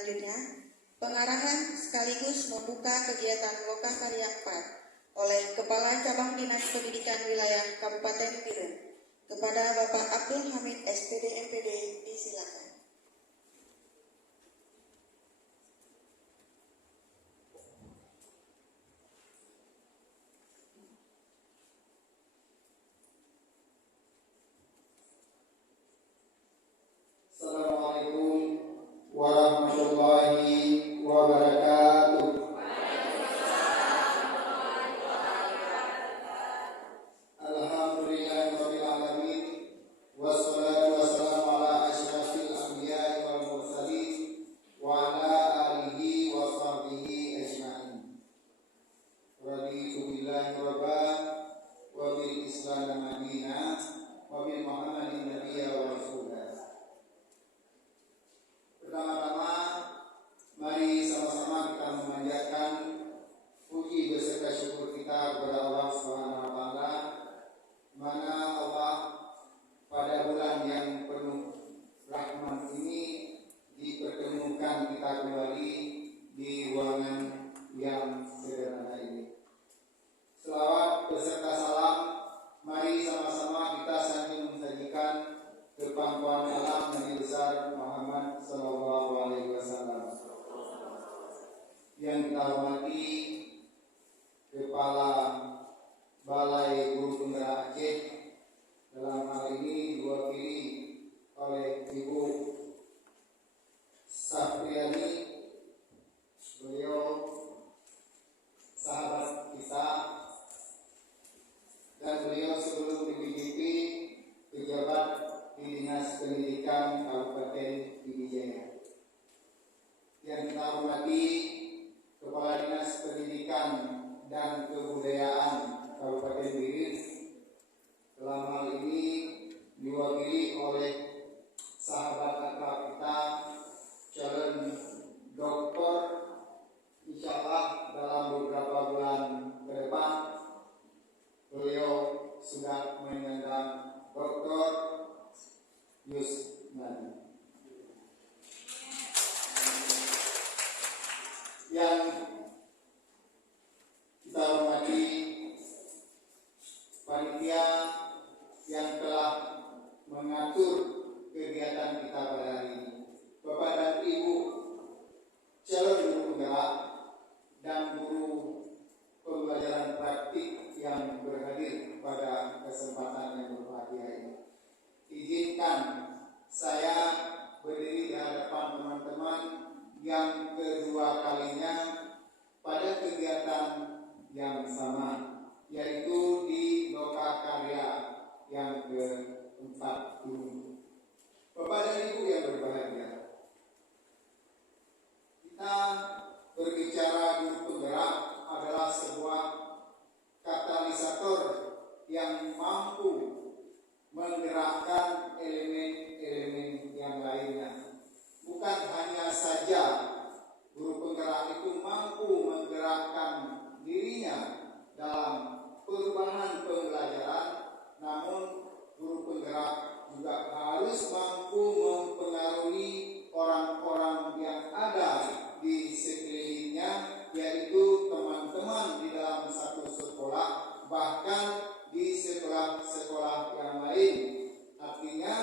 selanjutnya, pengarahan sekaligus membuka kegiatan Lokakarya 4 oleh Kepala Cabang Dinas Pendidikan Wilayah Kabupaten Biren. Kepada Bapak Abdul Hamid SPD MPD, disilakan. Assalamualaikum warahmatullahi wabarakatuh. Alhamdulillahirabbil alamin, wassalatu wassalamu ala asyrafil anbiya'i wal mursalin wa ala alihi wa sahbihi ajma'in. Raditu billahi rabban wa bil islam madinah wa bil muhammadin nabiyya wa rasulah. Pertama-tama, mari sama-sama kita memanjatkan puji beserta syukur kita kepada Allah Subhanahu wa taala, mana Allah pada bulan yang penuh rahmat ini dipertemukan kita kembali di ruangan yang sederhana ini. Selawat beserta salam, mari sama-sama kita saling mensajikan kepangkuan alam Nabi besar Muhammad Sallallahu Alaihi Wasallam. Yang kita hormati Kepala Balai Guru Penggerak Aceh, dalam hal ini diwakili oleh Ibu Safriani. Beliau sahabat kita dan beliau sebelum di BGP pejabat di Dinas Pendidikan Kabupaten Pidijaya. Yang kita hormati Kepala Dinas Pendidikan dan Kebudayaan Kabupaten Biren, dalam hal ini diwakili oleh sahabat akrab kita, calon doktor, insyaallah dalam beberapa bulan ke depan beliau sudah menyandang Doktor Yusman. Yang kita hormati panitia yang telah mengatur kegiatan kita pada hari ini, Bapak dan Ibu calon guru penggerak dan guru pembelajaran praktik yang berhadir pada kesempatan yang berbahagia ini. Izinkan saya berdiri di hadapan teman-teman yang kedua kalinya pada kegiatan yang sama, yaitu di Lokakarya yang keempat ini. Bapak dan Ibu yang berbahagia, kita berbicara guru penggerak adalah sebuah katalisator yang mampu menggerakkan elemen-elemen yang lainnya. Bukan hanya saja guru penggerak itu mampu menggerakkan dirinya dalam perubahan pembelajaran, namun guru penggerak juga harus mampu mempengaruhi orang-orang yang ada di sekelilingnya, yaitu teman-teman di dalam satu sekolah, bahkan di sekolah-sekolah yang lain. Artinya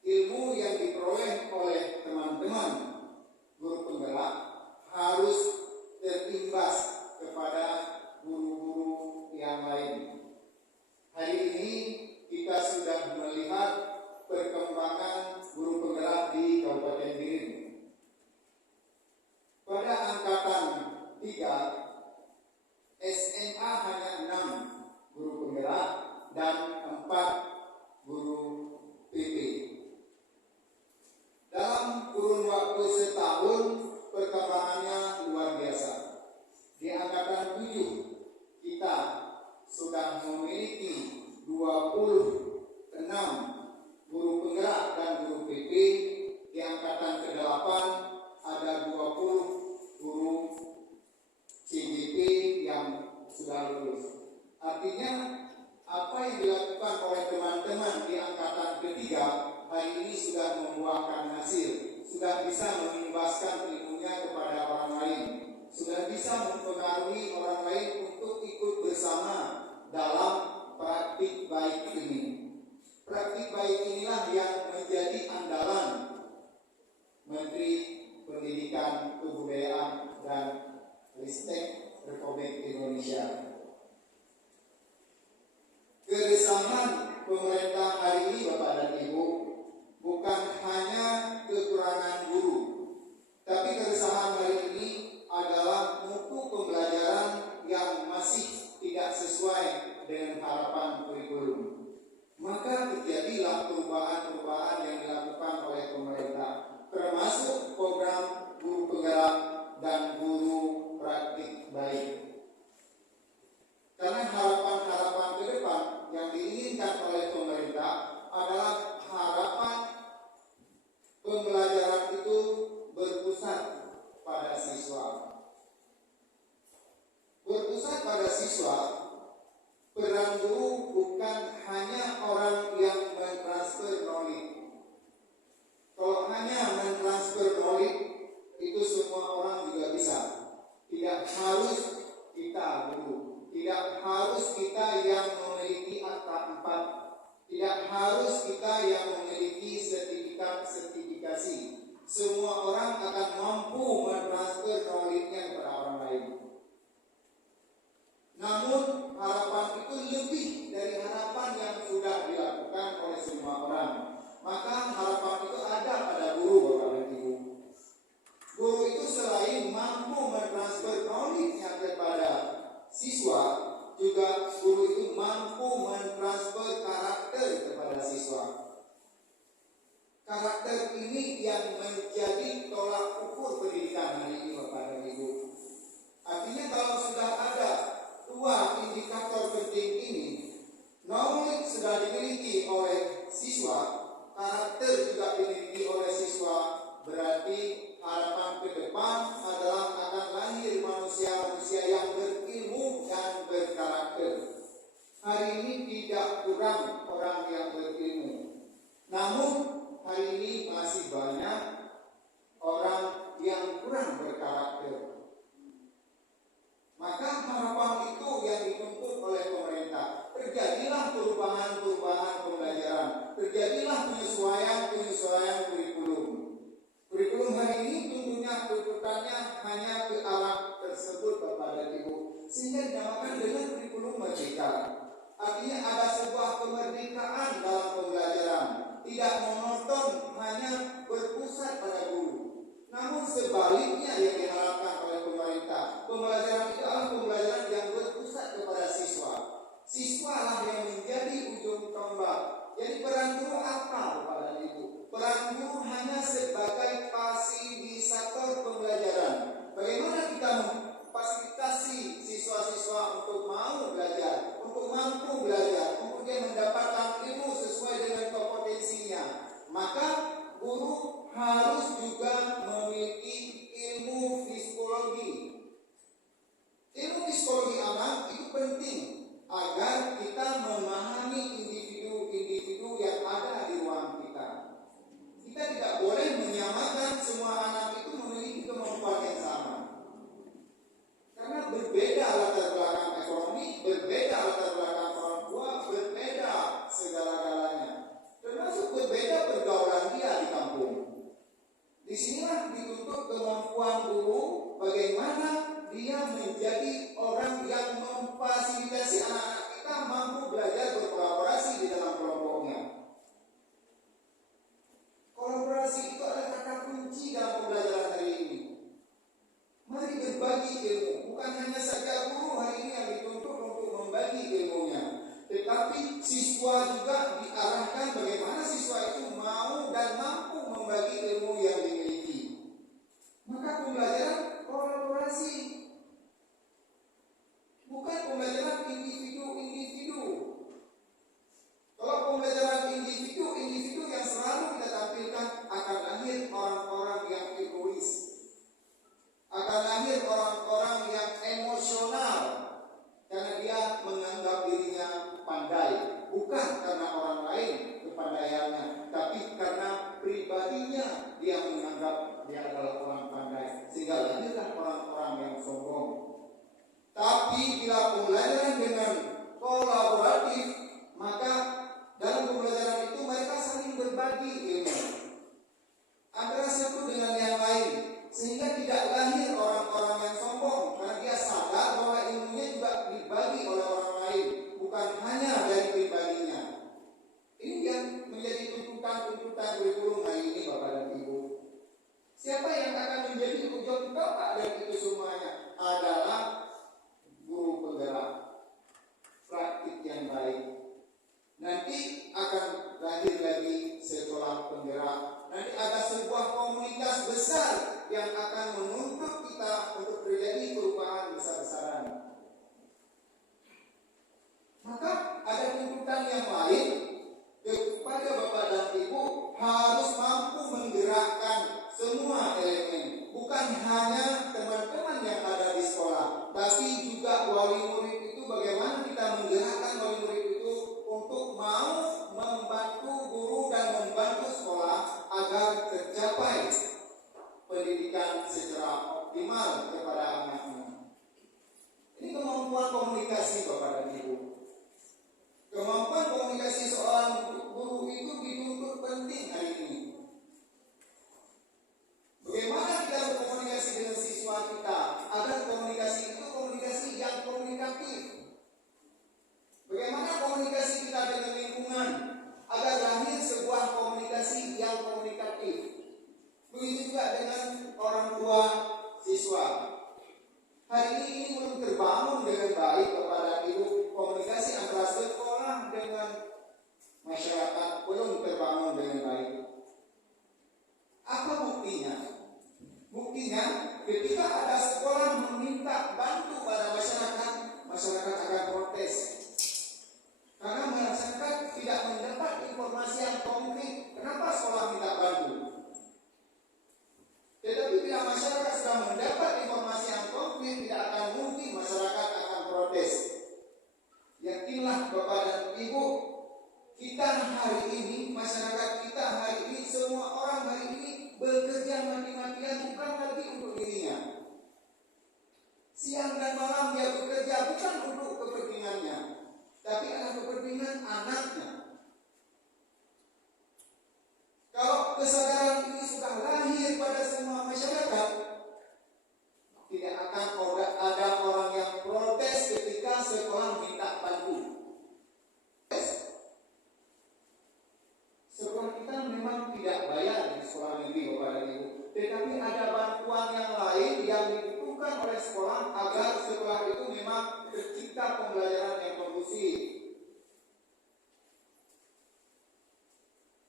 ilmu yang diperoleh oleh teman-teman guru penggerak harus terimbas kepada guru-guru yang lain. Hari ini kita sudah melihat perkembangan guru penggerak di Kabupaten Biren. Pada angkatan 3 SMA hanya 6 guru penggerak dan 4 guru PP. Dalam kurun waktu setahun perkembangannya luar biasa. Di angkatan 7 kita sudah memiliki 26 guru penggerak dan guru PP. Di angkatan ke-8 ada 20 guru CGP yang sudah lulus. Artinya apa yang dilakukan oleh teman-teman di angkatan ketiga hari ini sudah membuahkan hasil, sudah bisa mengimbaskan ilmunya kepada orang lain, sudah bisa mempengaruhi orang lain untuk ikut bersama dalam praktik baik ini. Praktik baik inilah yang menjadi andalan Menteri Pendidikan, Kebudayaan, dan Ristek Republik Indonesia. Keresahan pemerintah hari ini, Bapak dan Ibu, bukan hanya kekurangan guru, tapi keresahan hari ini adalah mutu pembelajaran yang masih tidak sesuai dengan harapan kurikulum. Maka terjadilah perubahan-perubahan yang dilakukan oleh pemerintah, termasuk program guru penggerak dan guru praktik baik. Karena harapan-harapan ke depan yang diinginkan oleh pemerintah adalah harapan pembelajaran itu berpusat pada siswa. Berpusat pada siswa, peran guru bukan hanya orang yang mentransfer knowledge. Kalau hanya mentransfer knowledge, itu semua orang juga bisa. Tidak harus kita guru. Tidak harus kita yang memiliki akta 4. Tidak harus kita yang memiliki sertifikasi. Semua orang akan mampu mentransfer knowledge-nya kepada orang lain. Namun harapan itu lebih dari harapan yang sudah dilakukan oleh semua orang. Maka harapan itu ada pada guru, Bapak dan Ibu. Guru itu selain mampu mentransfer knowledge-nya kepada siswa, juga guru itu mampu mentransfer karakter kepada siswa. Karakter ini yang menjadi tolak ukur pendidikan hari ini, Bapak dan Ibu. Artinya kalau sudah ada dua indikator penting ini, knowledge sudah dimiliki oleh siswa, karakter juga dimiliki oleh siswa, berarti harapan ke depan adalah akan lahir manusia-manusia yang berilmu dan berkarakter. Hari ini tidak kurang orang yang berilmu, namun hari ini masih banyak orang yang kurang berkarakter. Maka harapan itu yang dituntut oleh pemerintah. Terjadilah perubahan-perubahan pembelajaran, terjadilah penyesuaian kurikulum. Kurikulum hari ini tentunya tuntutannya hanya ke arah tersebut, Bapak dan Ibu, sehingga dinamakan dengan kurikulum merdeka. Artinya ada sebuah kemerdekaan dalam pembelajaran, tidak monoton hanya berpusat pada guru. Namun sebaliknya yang diharapkan oleh pemerintah, pembelajaran itu adalah pembelajaran yang berpusat kepada siswa. Siswa lah yang menjadi ujung tombak. Jadi peran guru apa, Bapak dan Ibu? Peran guru hanya sebagai fasilitator pembelajaran. Bagaimana kita memfasilitasi siswa-siswa untuk mau belajar, untuk mampu belajar, untuk dia mendapatkan ilmu sesuai dengan kompetensinya. Maka guru harus juga memiliki ilmu psikologi. Ilmu psikologi anak itu penting agar kita memahami individu-individu yang ada di ruang kita. Kita tidak boleh menyamakan semua anak itu memiliki kemampuan yang sama. Karena berbeda latar belakang ekonomi, berbeda latar belakang orang tua, berbeda segala-galanya. Termasuk berbeda pergaulan dia di kampung. Disinilah dituntut kemampuan guru bagaimana dia menjadi orang yang memfasilitasi anak-anak kita mampu belajar berkolaborasi di dalam kelompoknya. Kolaborasi itu adalah kata kunci dalam pembelajaran hari ini. Mari berbagi ilmu. Bukan hanya saja guru hari ini yang dituntut untuk membagi ilmunya, tetapi siswa juga diarahkan bagaimana siswa itu mau dan mampu membagi ilmu yang dimiliki. Maka pembelajaran kolaborasi, bukan pembelajaran individu-individu. Kalau pembelajaran individu-individu yang selalu kita tampilkan, akan lahir orang-orang yang egois, akan lahir orang-orang yang emosional, karena dia menganggap dirinya pandai, bukan karena orang lain kepandaiannya, tapi karena pribadinya dia menganggap dia adalah orang pandai, sehingga lahirlah orang-orang yang sombong. Tapi bila pembelajaran dengan kolaboratif, maka dalam pembelajaran itu mereka saling berbagi ilmu antara satu dengan yang lain, sehingga tidak lahir orang-orang yang sombong, karena dia sadar bahwa ilmunya juga dibagi oleh orang lain, bukan hanya dari pribadinya. Ini yang menjadi tuntutan kurikulum hari ini, Bapak dan Ibu. Siapa yang akan menjadi ujung tombak dari itu semuanya? Adalah guru penggerak, praktik yang baik. Nanti akan lahir lagi sekolah penggerak. Nanti ada sebuah komunitas besar yang akan menuntut kita untuk terjadi perubahan besar-besaran. Maka ada tuntutan yang lain kepada Bapak dan Ibu, harus mampu menggerakkan semua elemen, bukan hanya teman-teman yang ada di sekolah, tapi juga wali murid itu. Bagaimana kita menggerakkan wali murid itu untuk mau membantu guru dan membantu sekolah agar tercapai pendidikan secara optimal kepada anaknya. Ini kemampuan komunikasi, Bapak dan Ibu. Kemampuan komunikasi seorang guru itu dituntut penting hari ini. Bagaimana kita berkomunikasi dengan siswa kita agar komunikasi itu komunikasi yang komunikatif? Bagaimana komunikasi kita dengan lingkungan agar lahir sebuah komunikasi yang komunikatif? Begitu juga dengan orang tua siswa. Hari ini belum terbangun dengan baik kepada Ibu, komunikasi antara sekolah dengan masyarakat belum terbangun dengan baik. Apa buktinya? Buktinya ketika ada sekolah meminta bantu pada masyarakat, masyarakat akan protes. Karena masyarakat tidak mendapat informasi yang konkret, kenapa sekolah minta bantu? Tetapi bila masyarakat sudah mendapat informasi yang konkret, tidak akan mungkin masyarakat akan protes. Yakinlah Bapak dan Ibu, kita hari ini, masyarakat kita hari ini, semua orang hari ini bekerja mati-matian bukan lagi untuk dirinya. Siang dan malam dia bekerja bukan untuk kepentingannya, tapi adalah kepentingan anaknya. Kalau kesadaran ini sudah lahir pada semua masyarakat, tidak akan ada orang yang protes ketika sekolah minta bantu. Sekolah kita memang tidak bayar di sekolah negeri, Bapak dan Ibu, tetapi ada bantuan yang lain yang dibutuhkan oleh sekolah agar sekolah itu memang tercipta pembelajaran yang kondusif.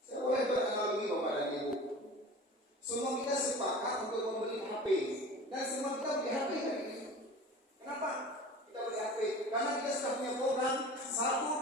Saya boleh beranalogi, Bapak dan Ibu. Semua kita sepakat untuk membeli HP, dan semua kita beli HP hari ini. Kenapa kita beli HP? Karena kita sudah punya program 1,